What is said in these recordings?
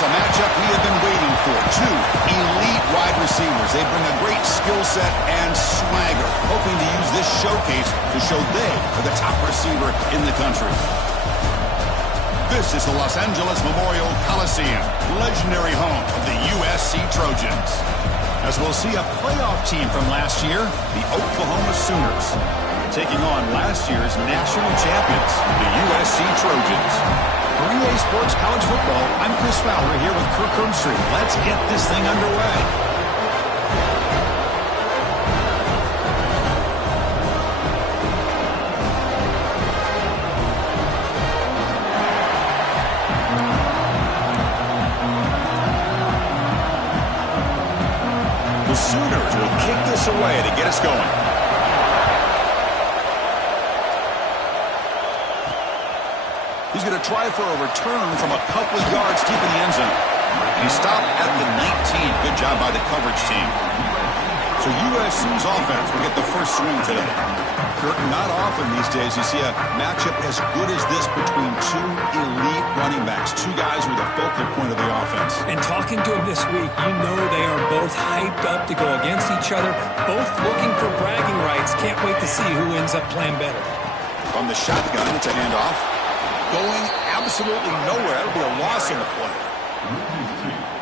a matchup we have been waiting for. Two elite wide receivers. They bring a great skill set and swagger, hoping to use this showcase to show they are the top receiver in the country. This is the Los Angeles Memorial Coliseum, legendary home of the USC Trojans. As we'll see a playoff team from last year, the Oklahoma Sooners, taking on last year's national champions, the USC Trojans. For EA Sports College Football, I'm Chris Fowler here with Kirk Herbstreit. Let's get this thing underway. The Sooners will kick this away to get us going. He's going to try for a return from a couple of yards deep in the end zone. He stopped at the 19. Good job by the coverage team. So USC's offense will get the first swing today. Kirk, not often these days you see a matchup as good as this between two elite running backs. Two guys who are the focal point of the offense. And talking to him this week, you know they are both hyped up to go against each other, both looking for bragging rights. Can't wait to see who ends up playing better. From the shotgun, it's a handoff. Going absolutely nowhere. That'll be a loss in the play.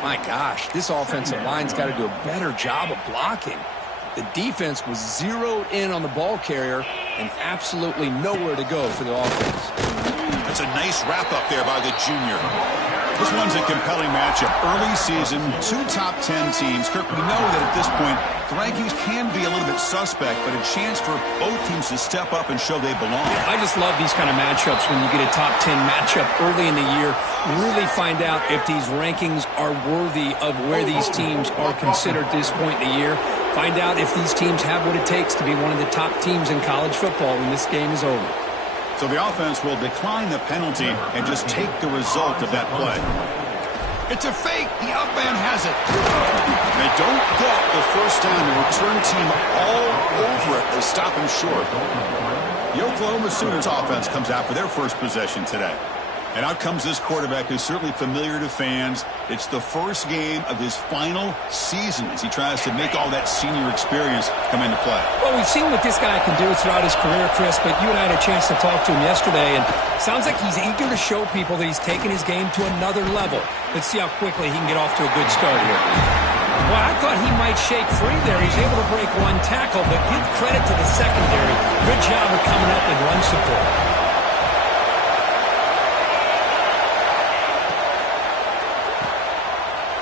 My gosh, this offensive line's got to do a better job of blocking. The defense was zeroed in on the ball carrier and absolutely nowhere to go for the offense. That's a nice wrap-up there by the junior. This one's a compelling matchup. Early season, two top 10 teams. Kirk, we know that at this point, the rankings can be a little bit suspect, but a chance for both teams to step up and show they belong. I just love these kind of matchups when you get a top 10 matchup early in the year. Really find out if these rankings are worthy of where these teams are considered at this point in the year. Find out if these teams have what it takes to be one of the top teams in college football when this game is over. So the offense will decline the penalty and just take the result of that play. It's a fake. The up man has it. They don't get the first down. The return team all over it. They stop him short. The Oklahoma Sooners offense comes out for their first possession today. And out comes this quarterback who's certainly familiar to fans. It's the first game of his final season as he tries to make all that senior experience come into play. Well, we've seen what this guy can do throughout his career, Chris, but you and I had a chance to talk to him yesterday, and it sounds like he's eager to show people that he's taken his game to another level. Let's see how quickly he can get off to a good start here. Well, I thought he might shake free there. He's able to break one tackle, but give credit to the secondary. Good job of coming up and run support.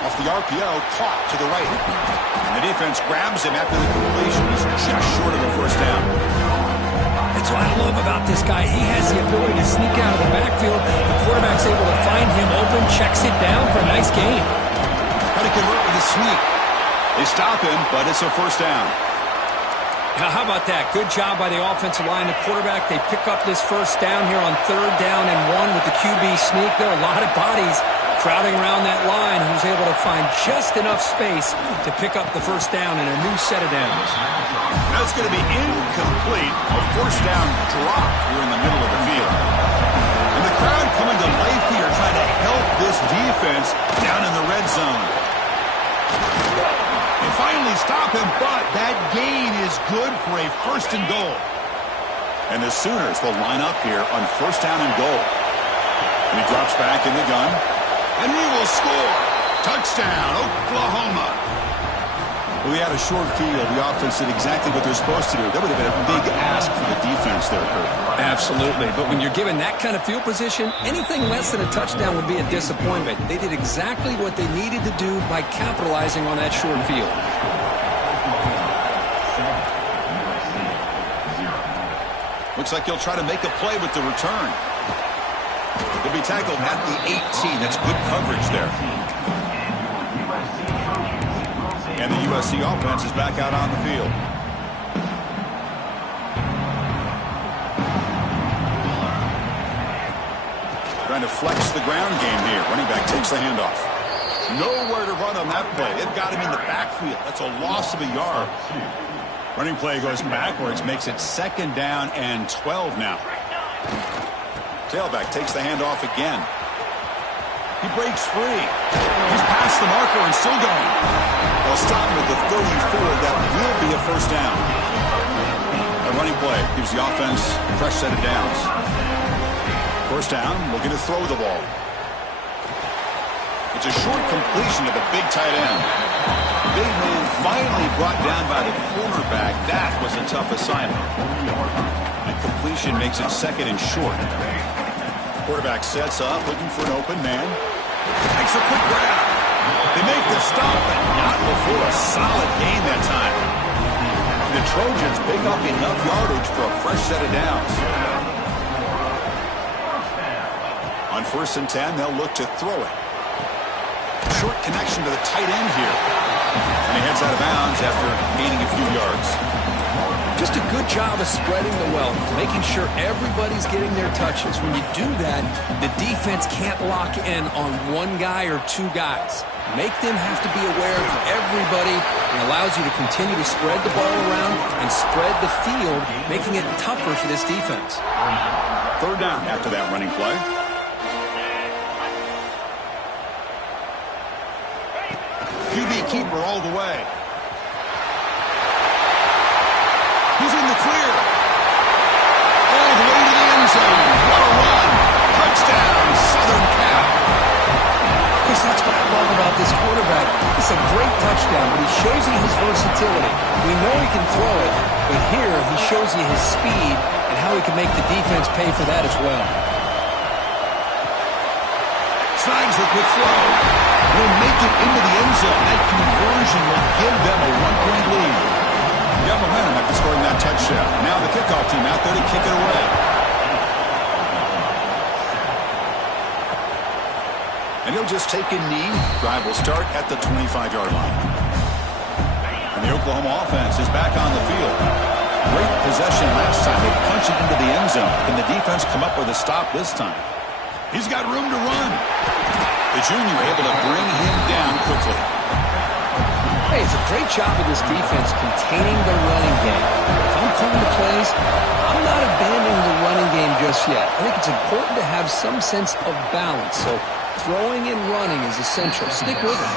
Off the RPO, caught to the right. And the defense grabs him after the completion. He's just short of a first down. That's what I love about this guy. He has the ability to sneak out of the backfield. The quarterback's able to find him open, checks it down for a nice gain. How to convert with a sneak. They stop him, but it's a first down. Now, how about that? Good job by the offensive line. The quarterback, they pick up this first down here on 3rd down and 1 with the QB sneak. There are a lot of bodies crowding around that line. He was able to find just enough space to pick up the first down and a new set of downs. That's going to be incomplete. A first down drop here in the middle of the field. And the crowd coming to life here trying to help this defense down in the red zone. They finally stop him, but that gain is good for a 1st and goal. And the Sooners will line up here on 1st down and goal. And he drops back in the gun. And he will score. Touchdown, Oklahoma. Well, we had a short field. The offense did exactly what they're supposed to do. That would have been a big ask for the defense there, Kirk. Absolutely. But when you're given that kind of field position, anything less than a touchdown would be a disappointment. They did exactly what they needed to do by capitalizing on that short field. Looks like he'll try to make a play with the return. He'll be tackled at the 18. That's good coverage there. And the USC offense is back out on the field. Trying to flex the ground game here. Running back takes the handoff. Nowhere to run on that play. They've got him in the backfield. That's a loss of a yard. Running play goes backwards, makes it 2nd down and 12 now. Tailback takes the handoff again. He breaks free. He's past the marker and still going. They'll stop him at the 34. That will be a first down. A running play gives the offense a fresh set of downs. First down, looking to throw the ball. It's a short completion to the big tight end. The big man finally brought down by the cornerback. That was a tough assignment. And completion makes it second and short. Quarterback sets up, looking for an open man. Makes a quick grab. They make the stop, but not before a solid gain that time. The Trojans pick up enough yardage for a fresh set of downs. On 1st and 10, they'll look to throw it. Short connection to the tight end here. And he heads out of bounds after gaining a few yards. Just a good job of spreading the wealth, making sure everybody's getting their touches. When you do that, the defense can't lock in on one guy or two guys. Make them have to be aware of everybody. It allows you to continue to spread the ball around and spread the field, making it tougher for this defense. 3rd down after that running play. QB keeper all the way. He's in the clear. All the way to the end zone. What a run. Touchdown, Southern Cal. Chris, that's what I love about this quarterback. It's a great touchdown, but he shows you his versatility. We know he can throw it, but here he shows you his speed and how he can make the defense pay for that as well. Tries a quick throw. Will make it into the end zone. That conversion will give them a 1-point lead. They got momentum after scoring that touchdown. Now the kickoff team out there to kick it away. And he'll just take a knee. Drive will start at the 25-yard line. And the Oklahoma offense is back on the field. Great possession last time. They punch it into the end zone. Can the defense come up with a stop this time? He's got room to run. The junior able to bring him down quickly. Hey, it's a great job of this defense containing the running game. If I'm calling the plays, I'm not abandoning the running game just yet. I think it's important to have some sense of balance. So throwing and running is essential. Stick with it.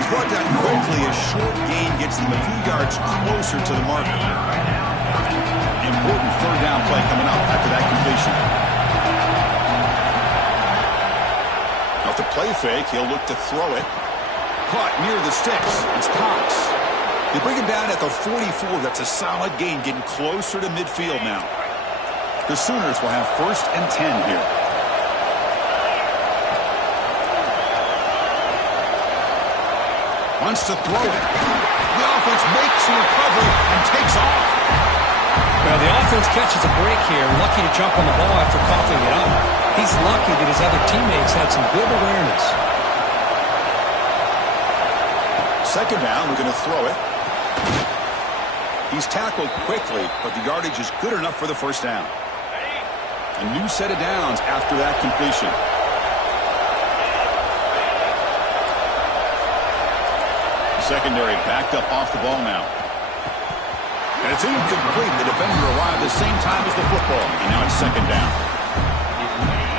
He's brought down quickly. A short gain gets them a few yards closer to the marker. Important 3rd down play coming up after that completion. Off the play fake, he'll look to throw it. Caught near the sticks. It's Cox. They bring him down at the 44. That's a solid gain, getting closer to midfield now. The Sooners will have 1st and 10 here. Wants to throw it. The offense makes the recovery and takes off. Well, the offense catches a break here. Lucky to jump on the ball after coughing it up. He's lucky that his other teammates had some good awareness. 2nd down, we're going to throw it. He's tackled quickly, but the yardage is good enough for the 1st down. A new set of downs after that completion. Secondary backed up off the ball now. And it's incomplete. The defender arrived the same time as the football. And now it's 2nd down.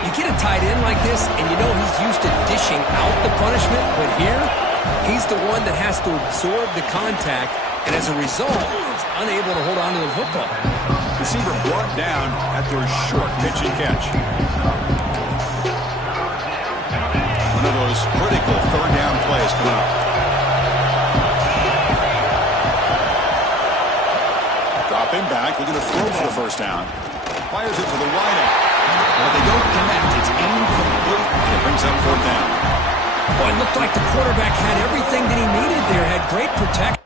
You get a tight end like this, and you know he's used to dishing out the punishment, but here, he's the one that has to absorb the contact, and as a result, he's unable to hold on to the football. Receiver brought down after a short pitch and catch. One of those critical 3rd down plays coming up. Dropping back, we're going to throw for the 1st down. Fires it to the wideout. But they don't connect. It's incomplete, and it brings up 4th down. Well, it looked like the quarterback had everything that he needed there, had great protection.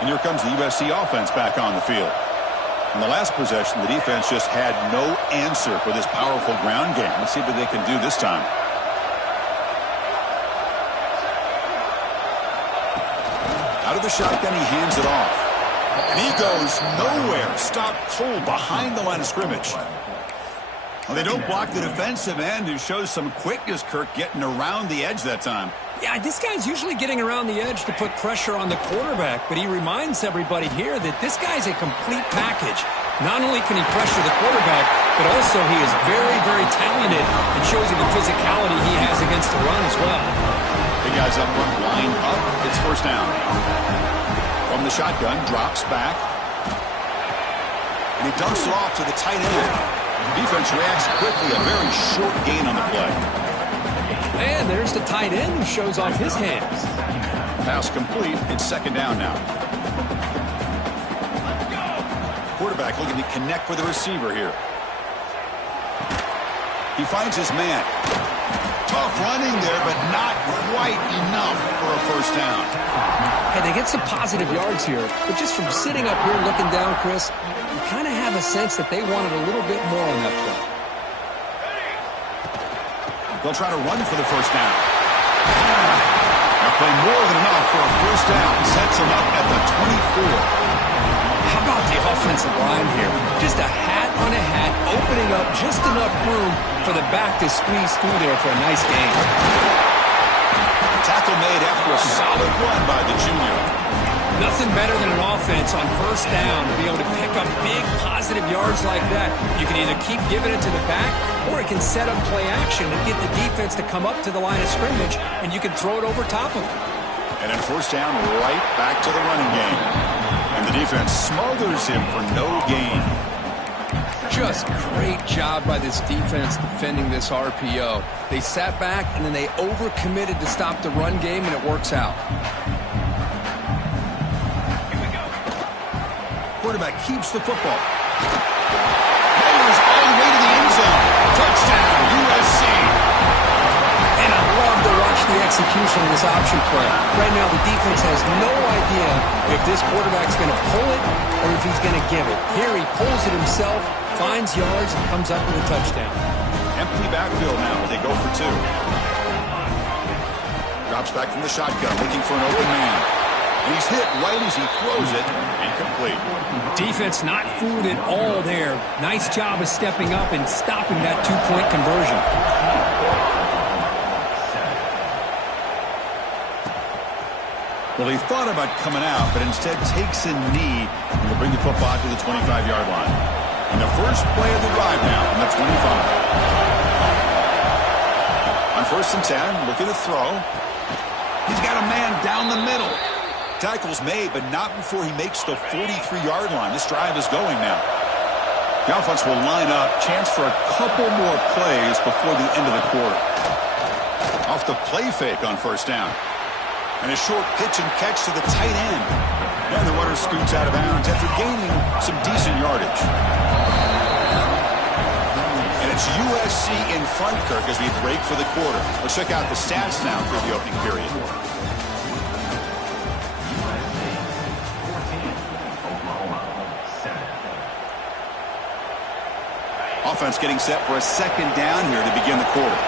And here comes the USC offense back on the field. In the last possession, the defense just had no answer for this powerful ground game. Let's see what they can do this time. Out of the shotgun, he hands it off. And he goes nowhere. Stopped cold behind the line of scrimmage. Well, they don't block the defensive end, who shows some quickness, Kirk, getting around the edge that time. Yeah, this guy's usually getting around the edge to put pressure on the quarterback, but he reminds everybody here that this guy's a complete package. Not only can he pressure the quarterback, but also he is very, very talented and shows you the physicality he has against the run as well. Big guys up front, line up. It's first down. From the shotgun, drops back. And he dumps it off to the tight end. The defense reacts quickly, a very short gain on the play. And there's the tight end who shows off his hands. Pass complete. It's second down now. Quarterback looking to connect with the receiver here. He finds his man. Tough running there, but not quite enough for a first down. Hey, they get some positive yards here, but just from sitting up here looking down, Chris, you kind of have a sense that they wanted a little bit more on that play. They'll try to run for the first down. They'll play more than enough for a first down. Sets them up at the 24. How about the offensive line here? Just a hat on a hat, opening up just enough room for the back to squeeze through there for a nice gain. Tackle made after a solid run by the junior. Nothing better than an offense on first down to be able to pick up big positive yards like that. You can either keep giving it to the back, or it can set up play action and get the defense to come up to the line of scrimmage, and you can throw it over top of them. And then first down, right back to the running game. And the defense smothers him for no gain. Just great job by this defense defending this RPO. They sat back, and then they overcommitted to stop the run game, and it works out. Quarterback keeps the football. Mayors all the way to the end zone. Touchdown, USC. And I love to watch the execution of this option play. Right now, the defense has no idea if this quarterback's going to pull it or if he's going to give it. Here he pulls it himself, finds yards, and comes up with a touchdown. Empty backfield now. They go for two. Drops back from the shotgun, looking for an open man. And he's hit right as he throws it. Incomplete. Defense not fooled at all there. Nice job of stepping up and stopping that two-point conversion. Well, he thought about coming out, but instead takes a knee and will bring the football to the 25-yard line. And the first play of the drive now from the 25. On first and 10, looking to throw. He's got a man down the middle. Tackle's made, but not before he makes the 43-yard line. This drive is going now. The offense will line up. Chance for a couple more plays before the end of the quarter. Off the play fake on first down. And a short pitch and catch to the tight end. And the runner scoots out of bounds after gaining some decent yardage. And it's USC in front, Kirk, as we break for the quarter. Let's check out the stats now for the opening period. Offense getting set for a second down here to begin the quarter.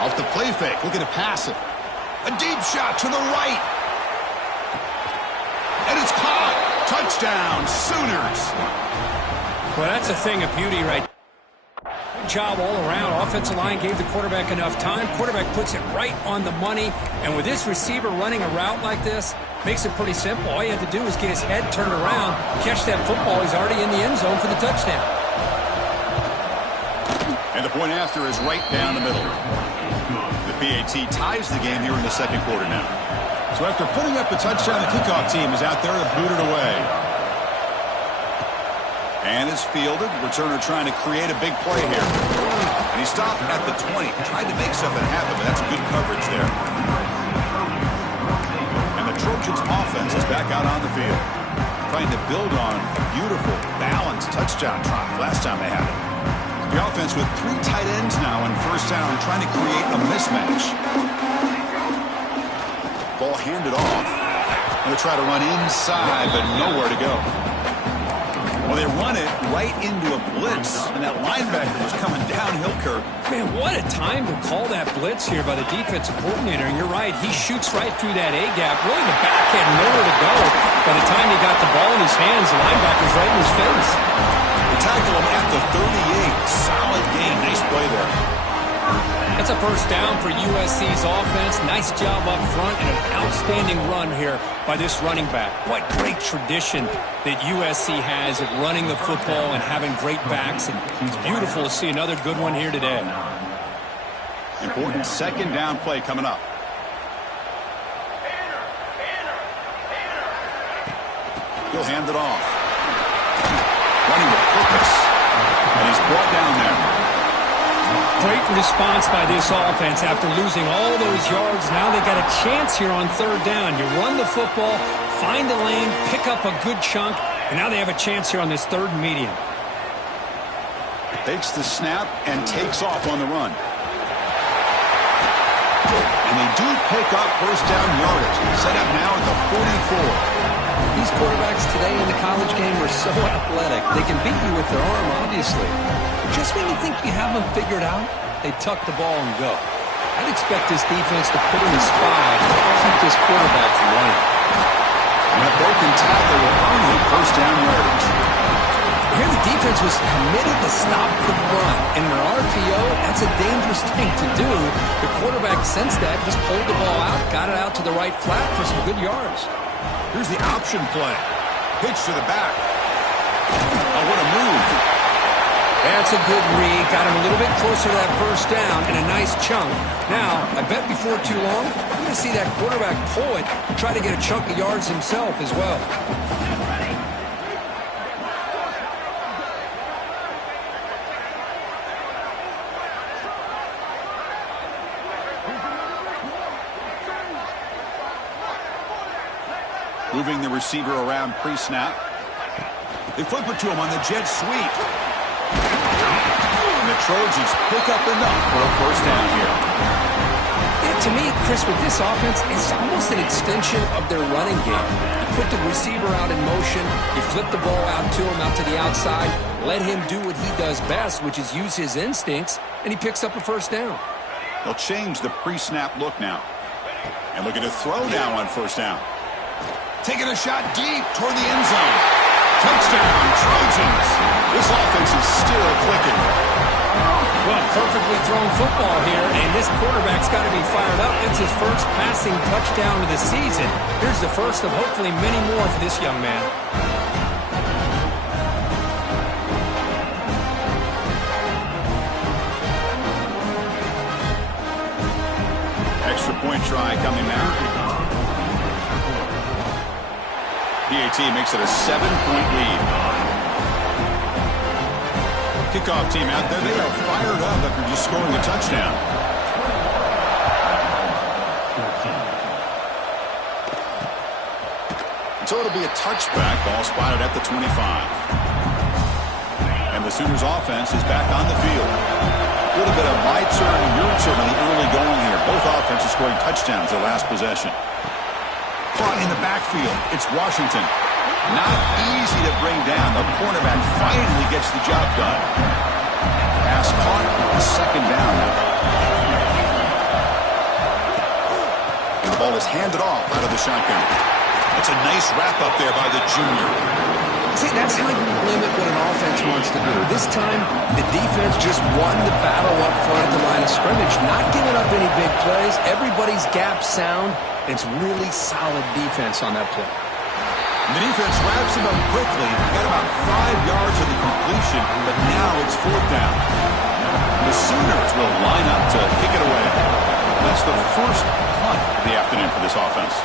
Off the play fake, looking to pass it. A deep shot to the right. And it's caught. Touchdown, Sooners. Well, that's a thing of beauty right there. Good job all around. Offensive line gave the quarterback enough time. Quarterback puts it right on the money. And with this receiver running a route like this, makes it pretty simple. All you have to do is get his head turned around, catch that football. He's already in the end zone for the touchdown. And the point after is right down the middle. The PAT ties the game here in the second quarter now. So after putting up a touchdown, the kickoff team is out there to boot it away. And is fielded. Returner trying to create a big play here. And he stopped at the 20. Tried to make something happen, but that's good coverage there. And the Trojans offense is back out on the field. Trying to build on a beautiful, balanced touchdown drive last time they had it. The offense with three tight ends now on first down, trying to create a mismatch. Ball handed off. Going to try to run inside, but nowhere to go. Well, they run it right into a blitz, and that linebacker was coming downhill, Kirk. Man, what a time to call that blitz here by the defensive coordinator. And you're right, he shoots right through that A-gap. Really, the back had nowhere to go. By the time he got the ball in his hands, the linebacker's right in his face. The tackle him at the 38. Solid gain. Nice play there. That's a first down for USC's offense. Nice job up front and an outstanding run here by this running back. What great tradition that USC has of running the football and having great backs. And it's beautiful to see another good one here today. Important second down play coming up. He'll hand it off. Running with purpose. And he's brought down there. Great response by this offense after losing all those yards. Now they got a chance here on third down. You run the football, find the lane, pick up a good chunk, and now they have a chance here on this third and medium. Takes the snap and takes off on the run. And they do pick up first down yardage. Set up now at the 44. These quarterbacks today in the college game are so athletic. They can beat you with their arm, obviously. Just when you think you have them figured out, they tuck the ball and go. I'd expect this defense to put in a spy to keep this quarterback from running. And a broken tackle will earn him first down yardage. Here the defense was committed to stop the run. In an RPO, that's a dangerous thing to do. The quarterback sensed that, just pulled the ball out, got it out to the right flat for some good yards. Here's the option play. Pitch to the back. Oh, what a move. That's a good read. Got him a little bit closer to that first down and a nice chunk. Now, I bet before too long, you're going to see that quarterback pull it and try to get a chunk of yards himself as well. Moving the receiver around pre-snap. They flip it to him on the jet sweep. And the Trojans pick up enough for a first down here. Yeah, to me, Chris, with this offense, it's almost an extension of their running game. You put the receiver out in motion, you flip the ball out to him, out to the outside, let him do what he does best, which is use his instincts, and he picks up a first down. They'll change the pre-snap look now. And look at a throw now on first down. Taking a shot deep toward the end zone. Touchdown, Trojans. This offense is still clicking. Well, perfectly thrown football here, and this quarterback's got to be fired up. It's his first passing touchdown of the season. Here's the first of hopefully many more for this young man. Extra point try coming now. PAT makes it a 7-point lead. Kickoff team out there. They are fired up after just scoring a touchdown. So it'll be a touchback. Ball spotted at the 25. And the Sooners offense is back on the field. A little bit of my turn, your turn in the early going here. Both offenses scoring touchdowns their last possession. Caught in the backfield. It's Washington. Not easy to bring down. The cornerback finally gets the job done. Pass caught. A second down now. And the ball is handed off out of the shotgun. That's a nice wrap up there by the junior. See, that's how you limit what an offense wants to do. This time, the defense just won the battle up front at the line of scrimmage, not giving up any big plays. Everybody's gap sound. It's really solid defense on that play. And the defense wraps him up quickly. Got about 5 yards of the completion, but now it's fourth down. The Sooners will line up to kick it away. That's the first punt of the afternoon for this offense.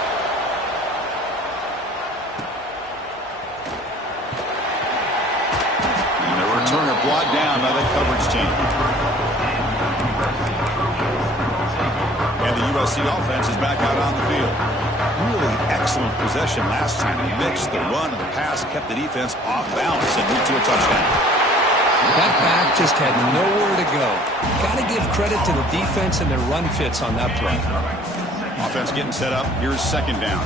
And the returner brought down by the coverage team. And the USC offense is back out on the field. Really excellent possession last time. He mixed the run and the pass, kept the defense off balance and moved to a touchdown. That back just had nowhere to go. Got to give credit to the defense and their run fits on that play. Offense getting set up. Here's second down.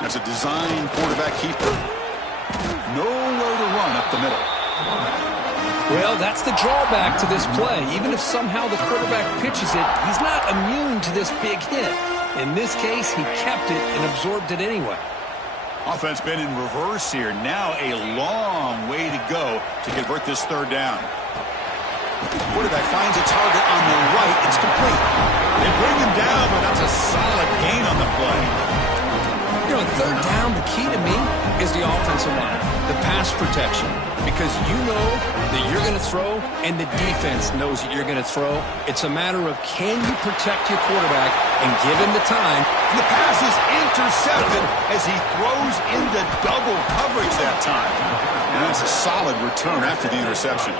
That's a design quarterback keeper. Nowhere to run up the middle. Well, that's the drawback to this play. Even if somehow the quarterback pitches it, he's not immune to this big hit. In this case, he kept it and absorbed it anyway. Offense been in reverse here. Now a long way to go to convert this third down. Quarterback finds a target on the right. It's complete. They bring him down, but that's a solid gain on the play. You know, third down, the key to me is the offensive line, the pass protection. Because you know that you're going to throw, and the defense knows that you're going to throw. It's a matter of, can you protect your quarterback and give him the time? The pass is intercepted as he throws into double coverage that time. And that's a solid return after the interception.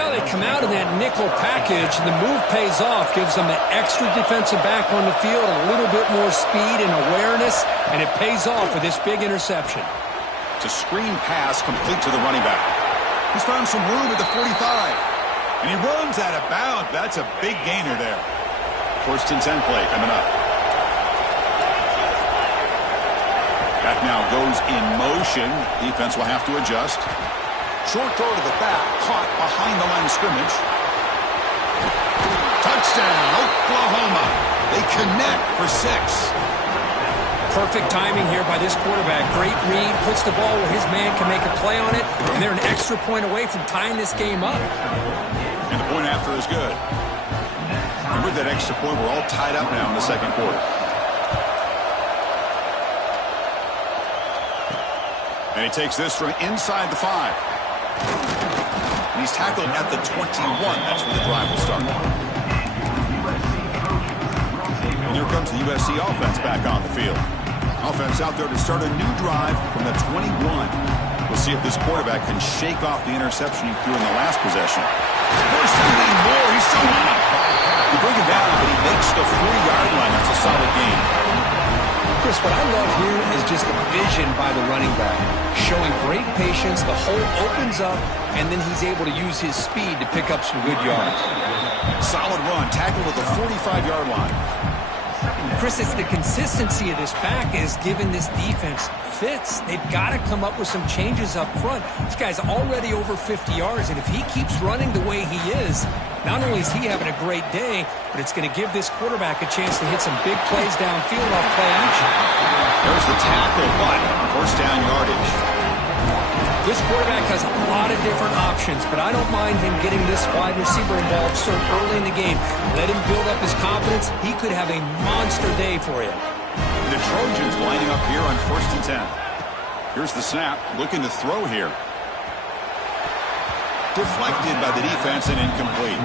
Well, they come out of that nickel package, and the move pays off, gives them an extra defensive back on the field, a little bit more speed and awareness, and it pays off with this big interception. It's a screen pass complete to the running back. He's found some room at the 45. And he runs out of bounds. That's a big gainer there. 1st and 10 play coming up. Back now goes in motion. Defense will have to adjust. Short throw to the back. Caught behind the line of scrimmage. Touchdown, Oklahoma. They connect for 6. Perfect timing here by this quarterback. Great read, puts the ball where his man can make a play on it, and they're an extra point away from tying this game up. And the point after is good. And with that extra point, we're all tied up now in the second quarter. And he takes this from inside the 5. And he's tackled at the 21. That's where the drive will start. And here comes the USC offense back on the field. Offense out there to start a new drive from the 21. We'll see if this quarterback can shake off the interception he threw in the last possession. First down and more. He's still on it. You bring him down, but he makes the 40-yard line. That's a solid gain. Chris, what I love here is just the vision by the running back. Showing great patience. The hole opens up, and then he's able to use his speed to pick up some good yards. Solid run. Tackled at the 45-yard line. Chris, it's the consistency of this back is giving this defense fits. They've got to come up with some changes up front. This guy's already over 50 yards, and if he keeps running the way he is, not only is he having a great day, but it's going to give this quarterback a chance to hit some big plays downfield off play action. There's the tackle, but first down yardage. This quarterback has a lot of different options, but I don't mind him getting this wide receiver involved so early in the game. Let him build up his confidence. He could have a monster day for you. The Trojans lining up here on 1st and 10. Here's the snap, looking to throw here. Deflected by the defense and incomplete.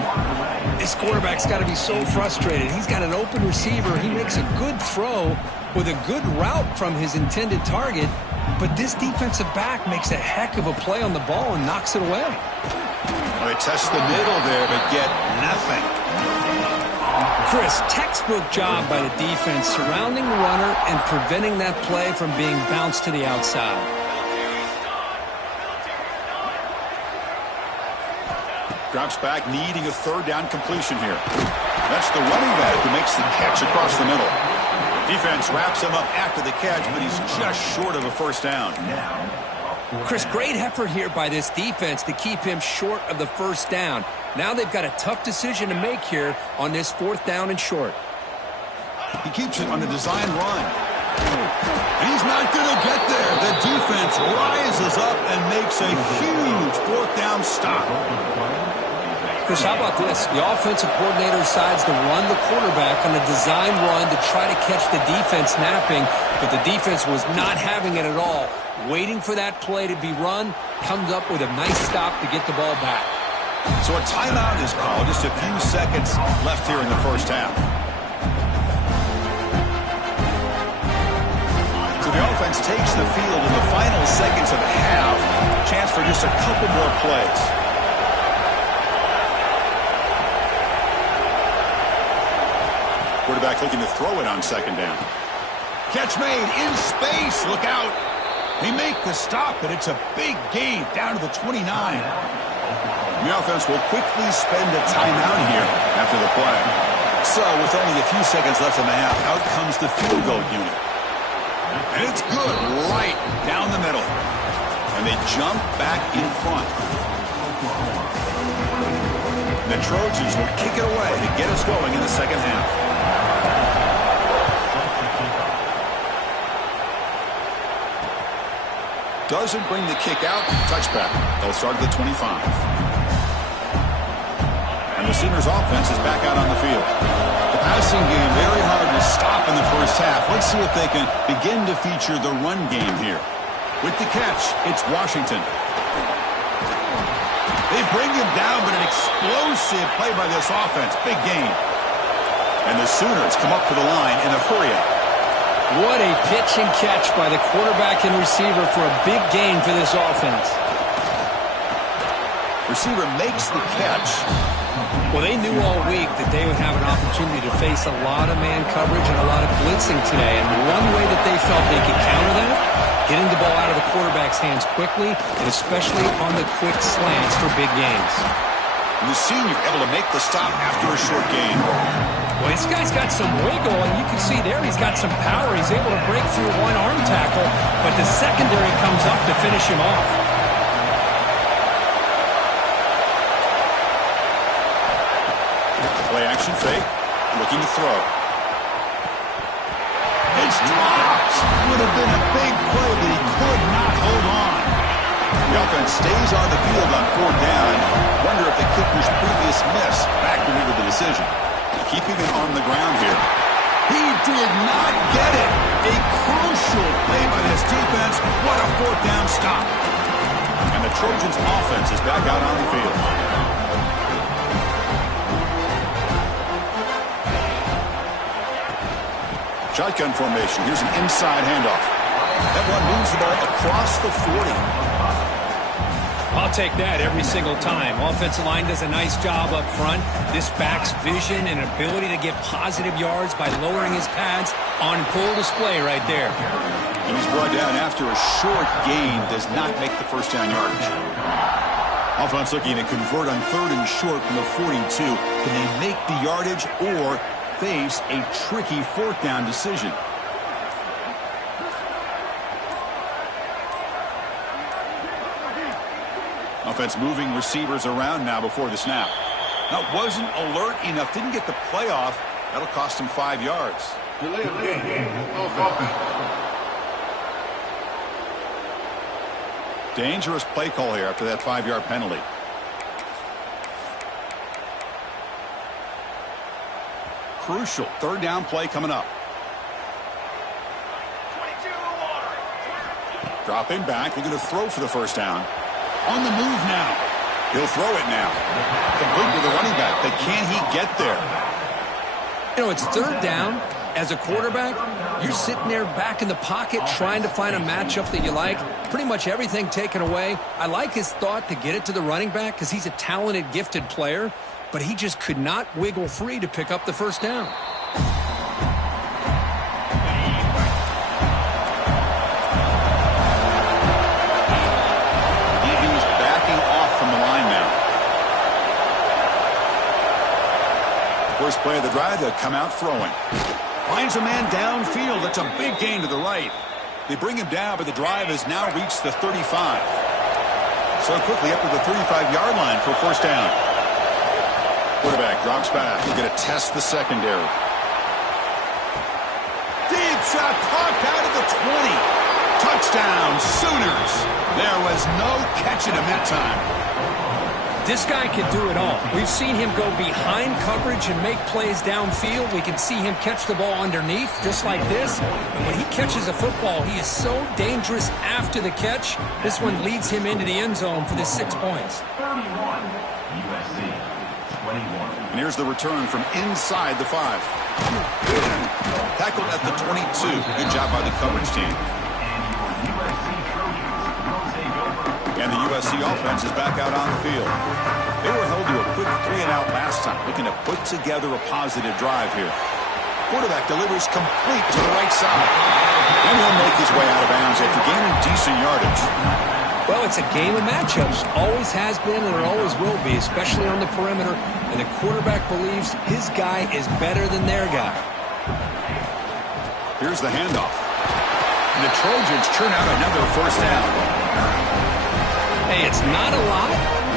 This quarterback's got to be so frustrated. He's got an open receiver. He makes a good throw with a good route from his intended target, but this defensive back makes a heck of a play on the ball and knocks it away. Well, they test the middle there, but get nothing. Chris, textbook job by the defense surrounding the runner and preventing that play from being bounced to the outside. Drops back, needing a third down completion here. That's the running back who makes the catch across the middle. Defense wraps him up after the catch, but he's just short of a first down. Chris, great effort here by this defense to keep him short of the first down. Now they've got a tough decision to make here on this 4th down and short. He keeps it on a design run. And he's not going to get there. The defense rises up and makes a huge 4th down stop. Chris, how about this? The offensive coordinator decides to run the quarterback on a design run to try to catch the defense napping, but the defense was not having it at all. Waiting for that play to be run, comes up with a nice stop to get the ball back. So a timeout is called. Just a few seconds left here in the first half. So the offense takes the field in the final seconds of the half. Chance for just a couple more plays. Quarterback looking to throw it on 2nd down. Catch made in space. Look out. They make the stop, but it's a big gain down to the 29. The offense will quickly spend a timeout here after the play. So with only a few seconds left in the half, out comes the field goal unit. And it's good right down the middle. And they jump back in front. The Trojans will kick it away to get us going in the second half. doesn't bring the kick out. Touchback. They'll start at the 25. And the Sooners offense is back out on the field. The passing game very hard to stop in the first half. Let's see if they can begin to feature the run game here. With the catch, it's Washington. They bring him down, but an explosive play by this offense. Big gain. And the Sooners come up to the line in a hurry-up. What a pitch and catch by the quarterback and receiver for a big gain for this offense. Receiver makes the catch. Well, they knew all week that they would have an opportunity to face a lot of man coverage and a lot of blitzing today. And one way that they felt they could counter that, getting the ball out of the quarterback's hands quickly, and especially on the quick slants for big gains. And the senior able to make the stop after a short gain. Well, this guy's got some wiggle, and you can see there he's got some power. He's able to break through one arm tackle, but the secondary comes up to finish him off. Play action fake, looking to throw. It's dropped. Would have been a big play, but he could not hold on. The offense stays on the field on 4th down. Wonder if the kicker's previous miss factored into the decision. Keeping it on the ground here. He did not get it. A crucial play by this defense. What a 4th down stop. And the Trojans' offense is back out on the field. Shotgun formation. Here's an inside handoff. That one moves the ball across the 40. I'll take that every single time. Offensive line does a nice job up front. This back's vision and ability to get positive yards by lowering his pads on full display right there. And he's brought down after a short gain. Does not make the first down yardage. Offense looking to convert on 3rd and short from the 42. Can they make the yardage or face a tricky 4th down decision? Offense moving receivers around now before the snap. Now, wasn't alert enough. Didn't get the play off. That'll cost him 5 yards. Dangerous play call here after that 5-yard penalty. Crucial 3rd down play coming up. Dropping back. Looking to throw for the first down. On the move now. He'll throw it now. Complete with the running back. But can he get there? You know, it's 3rd down. As a quarterback, you're sitting there back in the pocket trying to find a matchup that you like. Pretty much everything taken away. I like his thought to get it to the running back because he's a talented, gifted player. But he just could not wiggle free to pick up the first down. First play of the drive, they'll come out throwing. Finds a man downfield. That's a big gain to the right. They bring him down, but the drive has now reached the 35. So quickly up to the 35-yard line for first down. Quarterback drops back. He's going to test the secondary. Deep shot popped out of the 20. Touchdown, Sooners. There was no catching him that time. This guy can do it all. We've seen him go behind coverage and make plays downfield. We can see him catch the ball underneath, just like this. And when he catches a football, he is so dangerous after the catch. This one leads him into the end zone for the 6 points. 31, USC, 21. And here's the return from inside the 5. Tackled at the 22. Good job by the coverage team. And the USC offense is back out on the field. They were held to a quick 3-and-out last time, looking to put together a positive drive here. Quarterback delivers complete to the right side. And he'll make his way out of bounds after gaining decent yardage. Well, it's a game of matchups. Always has been and it always will be, especially on the perimeter. And the quarterback believes his guy is better than their guy. Here's the handoff. And the Trojans turn out another first down. Hey, it's not a lot,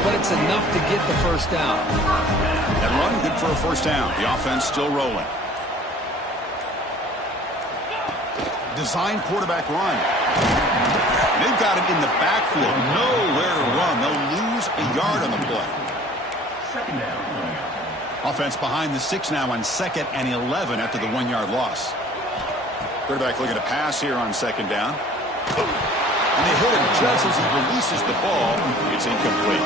but it's enough to get the first down. That run good for a first down. The offense still rolling. Design quarterback run. They've got it in the backfield. Nowhere to run. They'll lose a yard on the play. Second down. Offense behind the 6 now on 2nd and 11 after the 1-yard loss. Quarterback looking to pass here on 2nd down. And they hit him just as he releases the ball. It's incomplete.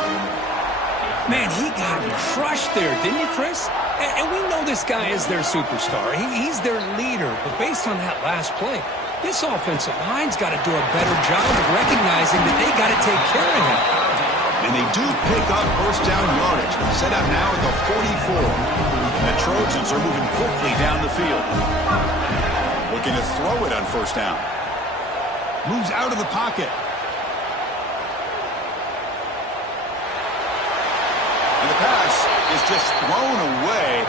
Man, he got crushed there, didn't he, Chris? And we know this guy is their superstar. He's their leader. But based on that last play, this offensive line's got to do a better job of recognizing that they got to take care of him. And they do pick up first down yardage. Set up now at the 44. And the Trojans are moving quickly down the field. Looking to throw it on first down. Moves out of the pocket. And the pass is just thrown away.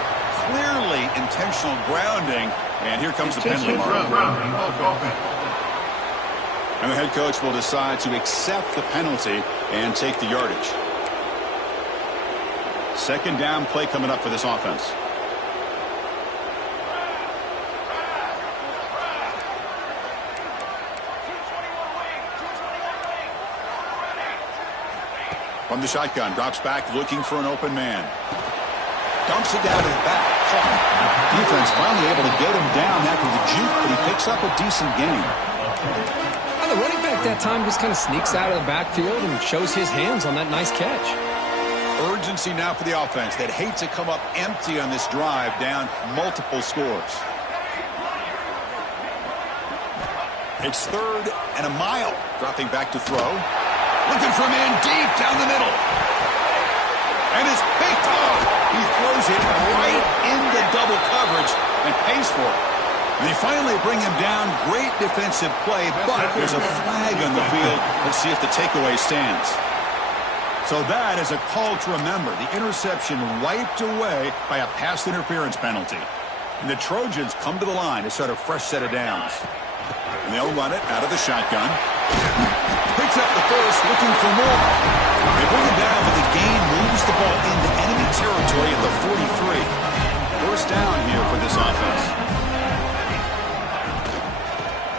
Clearly intentional grounding. And here comes the penalty mark. And the head coach will decide to accept the penalty and take the yardage. 2nd down play coming up for this offense. From the shotgun, drops back looking for an open man. Dumps it down to the back. Defense finally able to get him down after the juke, but he picks up a decent gain. And the running back that time just kind of sneaks out of the backfield and shows his hands on that nice catch. Urgency now for the offense. They'd hate to come up empty on this drive, down multiple scores. It's 3rd and a mile. Dropping back to throw. Looking for a man deep down the middle. And it's picked off. He throws it right into double coverage and pays for it. And they finally bring him down. Great defensive play, but there's a flag on the field. Let's see if the takeaway stands. So that is a call to remember. The interception wiped away by a pass interference penalty. And the Trojans come to the line to start a fresh set of downs. And they'll run it out of the shotgun. Picks up the first, looking for more. They bring him down, but the gain moves the ball into enemy territory at the 43. First down here for this offense.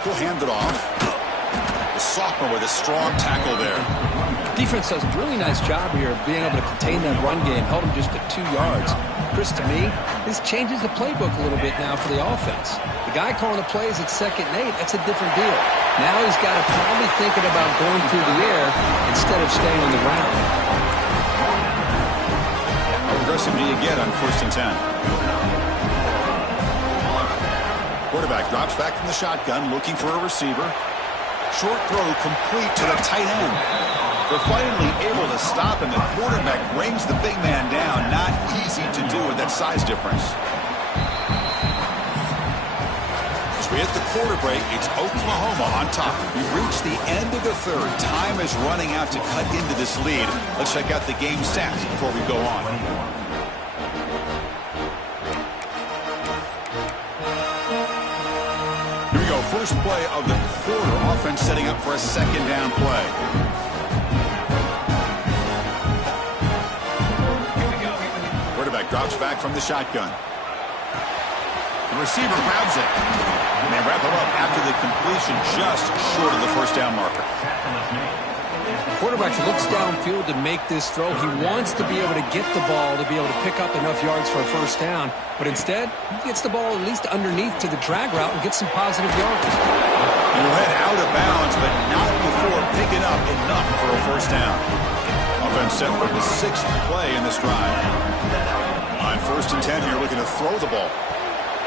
He'll hand it off. The sophomore with a strong tackle there. Defense does a really nice job here of being able to contain that run game, held him just at 2 yards. Chris, to me, this changes the playbook a little bit now for the offense. The guy calling the plays at 2nd and 8, that's a different deal. Now he's got to probably thinking about going through the air instead of staying on the ground. How aggressive do you get on 1st and 10? Quarterback drops back from the shotgun, looking for a receiver. Short throw complete to the tight end. They're finally able to stop him. The quarterback brings the big man down. Not easy to do with that size difference. As we hit the quarter break, it's Oklahoma on top. We've reached the end of the 3rd. Time is running out to cut into this lead. Let's check out the game stats before we go on. Here we go. First play of the quarter. Offense setting up for a 2nd down play. Quarterback drops back from the shotgun. The receiver grabs it. And they wrap him up after the completion just short of the first down marker. The quarterback looks downfield to make this throw. He wants to be able to get the ball to be able to pick up enough yards for a first down. But instead, he gets the ball at least underneath to the drag route and gets some positive yards. He'll head out of bounds, but not before picking up enough for a first down. Offense set for the 6th play in this drive. On 1st and 10 here, looking to throw the ball.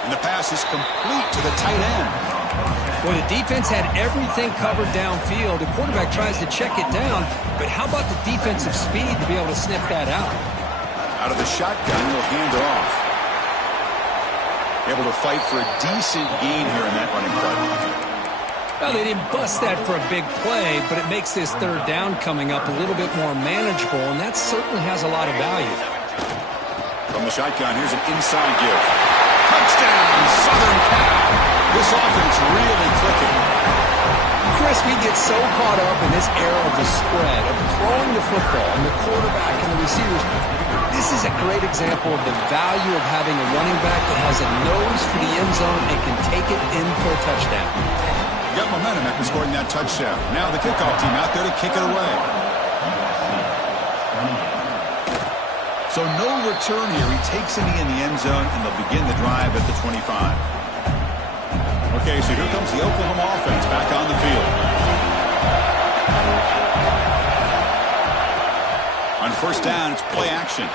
And the pass is complete to the tight end. Well, the defense had everything covered downfield. The quarterback tries to check it down, but how about the defensive speed to be able to sniff that out? Out of the shotgun, he'll hand it off. Able to fight for a decent gain here in that running play. Well, they didn't bust that for a big play, but it makes this 3rd down coming up a little bit more manageable, and that certainly has a lot of value. From the shotgun, here's an inside give. Touchdown, Southern Cal. This offense really clicking. Chris, we get so caught up in this era of the spread, of throwing the football, and the quarterback and the receivers. This is a great example of the value of having a running back that has a nose for the end zone and can take it in for a touchdown. got momentum after scoring that touchdown. Now the kickoff team out there to kick it away. So no return here. He takes it in the end zone, and they'll begin the drive at the 25. Okay, so here comes the Oklahoma offense back on the field. On first down, it's play action.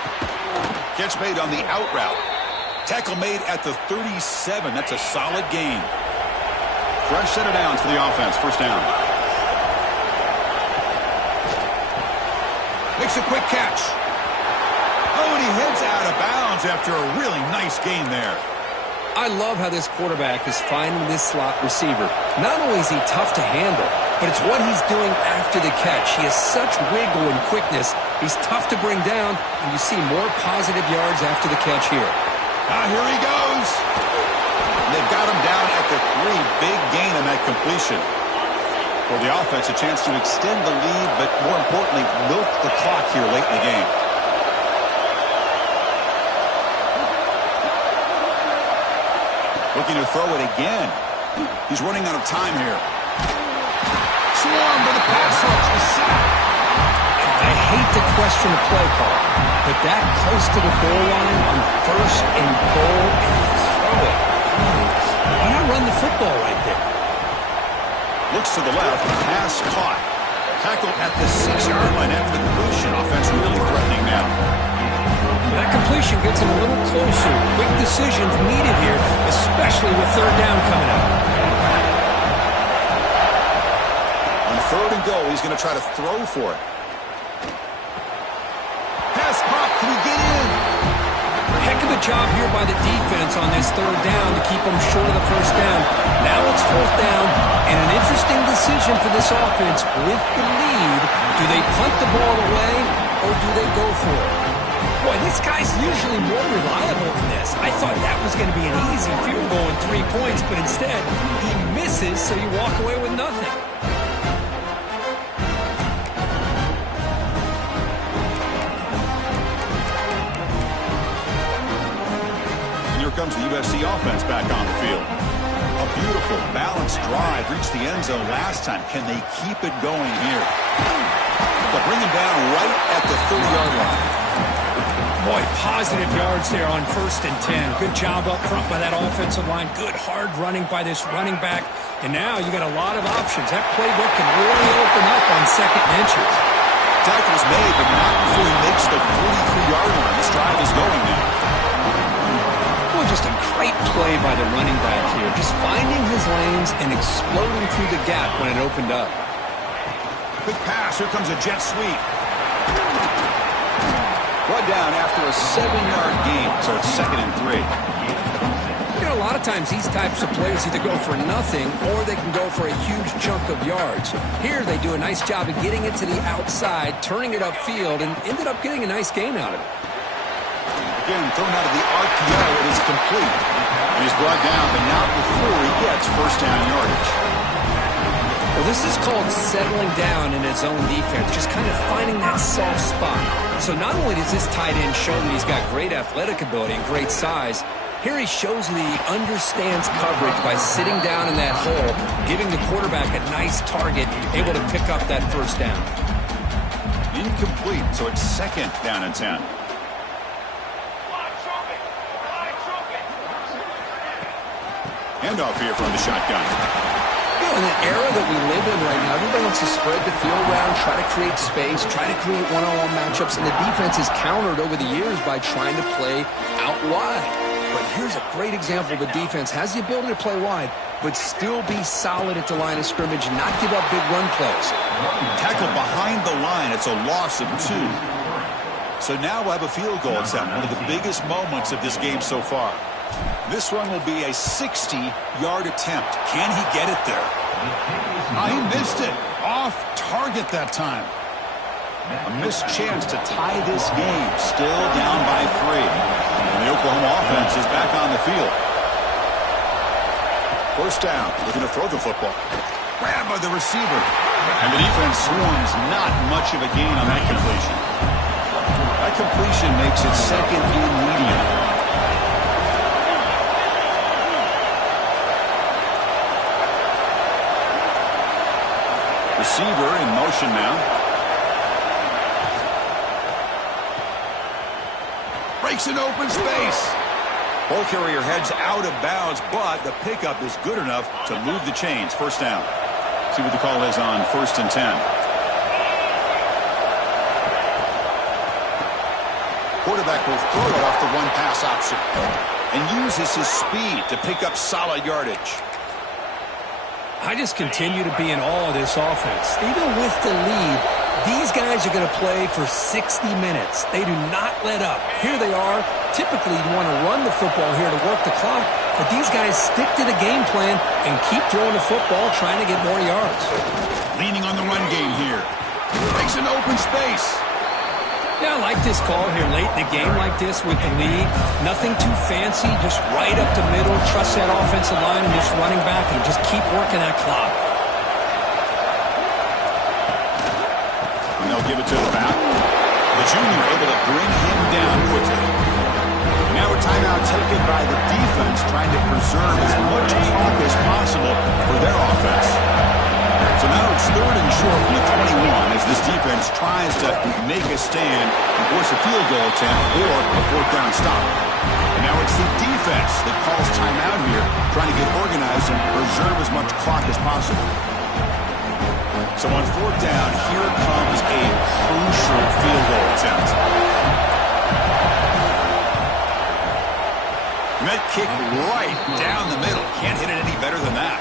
Catch made on the out route. Tackle made at the 37. That's a solid gain. Fresh set of downs for the offense. First down. Makes a quick catch. Oh, and he heads out of bounds after a really nice gain there. I love how this quarterback is finding this slot receiver. Not only is he tough to handle, but it's what he's doing after the catch. He has such wiggle and quickness. He's tough to bring down, and you see more positive yards after the catch here. Here he goes. They've got him down at the 3. Big gain on that completion. For the offense, a chance to extend the lead, but more importantly, milk the clock here late in the game. Looking to throw it again. He's running out of time here. Swarm to the pass rush. The sack. I hate to question the play call, but that close to the goal line on first and goal, and you throw it. Why not run the football right there? Looks to the left. Pass caught. Tackled at the 6-yard line after the completion. Offense really threatening now. That completion gets him a little closer. Quick decisions needed here, especially with third down coming up. On third and goal, he's going to try to throw for it. Pass caught. Can he get in? Heck of a job here by the defense on this third down to keep them short of the first down. Now it's fourth down, and an interesting decision for this offense. With the lead, do they punt the ball away, or do they go for it? Boy, this guy's usually more reliable than this. I thought that was going to be an easy field goal and 3 points, but instead, he misses, so you walk away with nothing. And here comes the USC offense back on the field. A beautiful, balanced drive. Reached the end zone last time. Can they keep it going here? They'll bring him down right at the 30-yard line. Boy, positive yards there on first and 10. Good job up front by that offensive line. Good hard running by this running back. And now you got a lot of options. That playbook can really open up on second and inches. Tackle's made, but not before he makes the 43-yard line. This drive is going now. Boy, just a great play by the running back here. Just finding his lanes and exploding through the gap when it opened up. Quick pass. Here comes a jet sweep. Brought down after a 7-yard gain, so it's 2nd and 3. You know, a lot of times these types of plays either go for nothing or they can go for a huge chunk of yards. Here they do a nice job of getting it to the outside, turning it upfield, and ended up getting a nice gain out of it. Again, thrown out of the RPO, it is complete. And he's brought down, but not before he gets first down yardage. Well, this is called settling down in his own defense, just kind of finding that soft spot. So not only does this tight end show that he's got great athletic ability and great size, here he shows that he understands coverage by sitting down in that hole, giving the quarterback a nice target, able to pick up that first down. Incomplete, so it's 2nd down and 10. Handoff here from the shotgun. In the era that we live in right now, everybody wants to spread the field around, try to create space, try to create one-on-one matchups, and the defense has countered over the years by trying to play out wide. But here's a great example. The defense has the ability to play wide, but still be solid at the line of scrimmage, not give up big run plays. Tackle behind the line. It's a loss of 2. So now we'll have a field goal attempt, one of the biggest moments of this game so far. This one will be a 60-yard attempt. Can he get it there? He missed it. Off target that time. A missed chance to tie this game. Still down by 3. And the Oklahoma offense is back on the field. First down. Looking to throw the football. Grabbed by the receiver. And the defense swarms. Not much of a gain on that completion. That completion makes it 2nd and medium. receiver in motion now. Breaks an open space. Ball carrier heads out of bounds, but the pickup is good enough to move the chains. First down. See what the call is on 1st and 10. Quarterback will throw it off the one pass option and uses his speed to pick up solid yardage. I just continue to be in awe of this offense. Even with the lead, these guys are going to play for 60 minutes. They do not let up. Here they are. Typically, you want to run the football here to work the clock, but these guys stick to the game plan and keep throwing the football, trying to get more yards. Leaning on the run game here. Makes an open space. Yeah, I like this call here late in the game like this with the lead. Nothing too fancy, just right up the middle. Trust that offensive line and just running back and just keep working that clock. And they'll give it to the back. The junior able to bring him down quickly. Now a timeout taken by the defense, trying to preserve as much clock as possible for their offense. So now it's 3rd and short from the 21 as this defense tries to make a stand and force a field goal attempt or a 4th down stop. And now it's the defense that calls timeout here, trying to get organized and preserve as much clock as possible. So on 4th down, here comes a crucial field goal attempt. And that kick right down the middle. Can't hit it any better than that.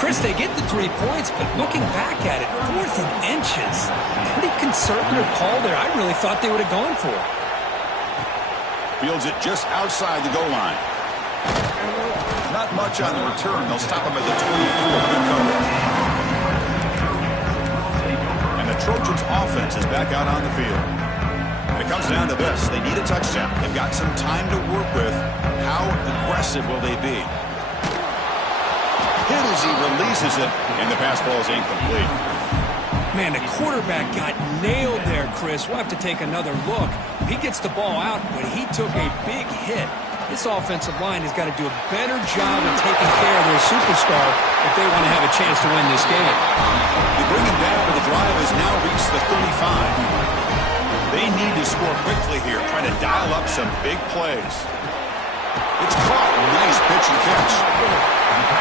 Chris, they get the 3 points, but looking back at it, 4th and inches. Pretty conservative call there. I really thought they would have gone for it. Fields it just outside the goal line. Not much on the return. They'll stop him at the 24. Good coverage. And the Trojans' offense is back out on the field. And it comes down to this. They need a touchdown. They've got some time to work with. How aggressive will they be? Hit as he releases it, and the pass ball is incomplete. Man, the quarterback got nailed there, Chris. We'll have to take another look. He gets the ball out, but he took a big hit. This offensive line has got to do a better job of taking care of their superstar if they want to have a chance to win this game. They bring him down, but the drive has now reached the 35. They need to score quickly here, trying to dial up some big plays. It's caught. Nice pitch and catch.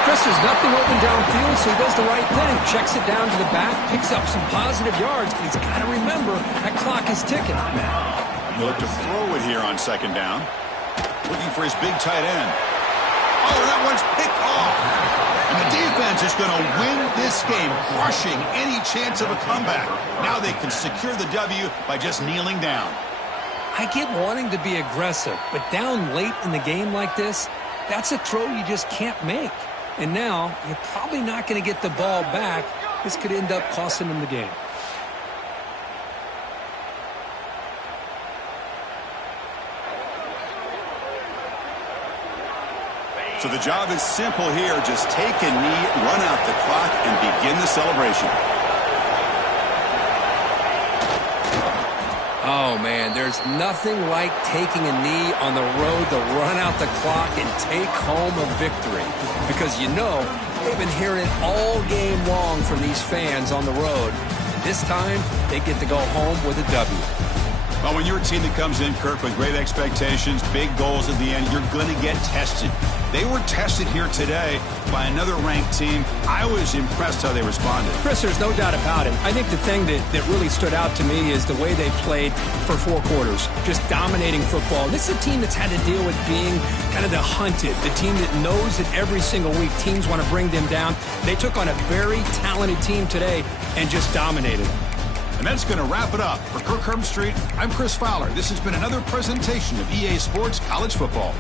Chris, there's nothing open downfield, so he does the right thing. Checks it down to the back, picks up some positive yards, but he's got to remember that clock is ticking. He'll look to throw it here on 2nd down. Looking for his big tight end. Oh, that one's picked off. And the defense is going to win this game, crushing any chance of a comeback. Now they can secure the W by just kneeling down. I get wanting to be aggressive, but down late in the game like this, that's a throw you just can't make. And now, you're probably not going to get the ball back. This could end up costing them the game. So the job is simple here. Just take a knee, run out the clock, and begin the celebration. Oh, man, there's nothing like taking a knee on the road to run out the clock and take home a victory. Because, you know, they've been hearing it all game long from these fans on the road. This time, they get to go home with a W. Well, when you're a team that comes in, Kirk, with great expectations, big goals at the end, you're going to get tested. They were tested here today by another ranked team. I was impressed how they responded. Chris, there's no doubt about it. I think the thing that really stood out to me is the way they played for 4 quarters, just dominating football. And this is a team that's had to deal with being kind of the hunted, the team that knows that every single week teams want to bring them down. They took on a very talented team today and just dominated them. And that's going to wrap it up. For Kirk Herbstreit, I'm Chris Fowler. This has been another presentation of EA Sports College Football.